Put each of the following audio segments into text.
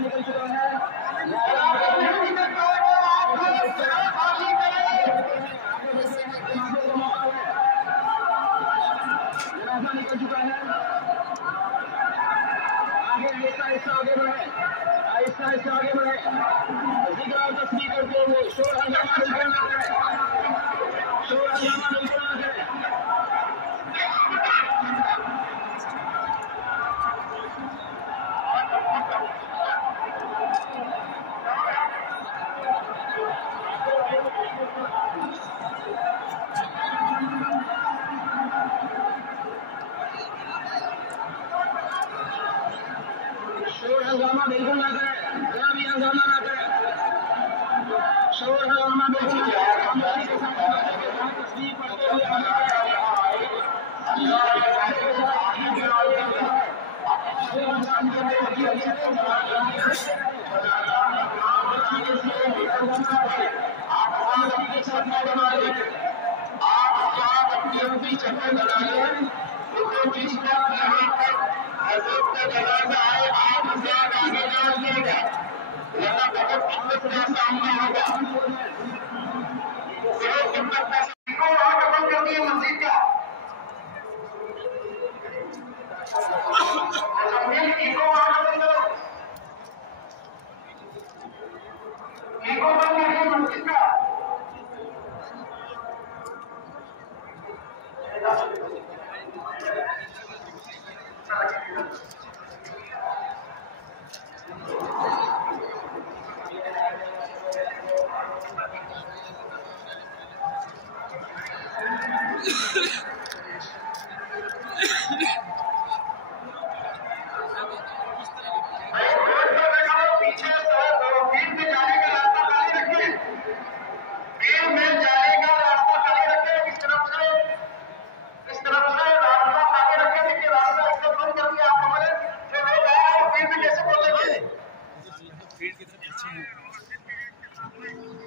निकल चुका है। निकल चुका है। आगे आहिस्ता आगे बढ़े, आहिस्ता आगे बढ़े। जिगराव तस्वीर करते हुए शोर हंगामा बिल्कुल ना करें, शोर हंगामा बिल्कुल ना करें। शोर हंगामा बिल्कुल ना करें, जरा भी हंगामा ना करें, शोर हंगामा बिल्कुल ना करें। खामोशी के साथ तस्वीर पढ़ते हुए चक्कर लगाइए, जिस जनाजा है आप उसे आगे जाइएगा, वरना बहुत दिक्कत का सामना होगा। वहाँ कबल कर दिए मस्जिद का इको वहाँ कबल करो, इको बंद करिए मस्जिद का।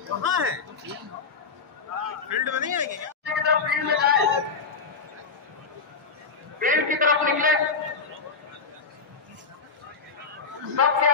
कहाँ है? फील्ड में नहीं आएंगे क्या? फील्ड में जाए, फील्ड की तरफ निकले, सबसे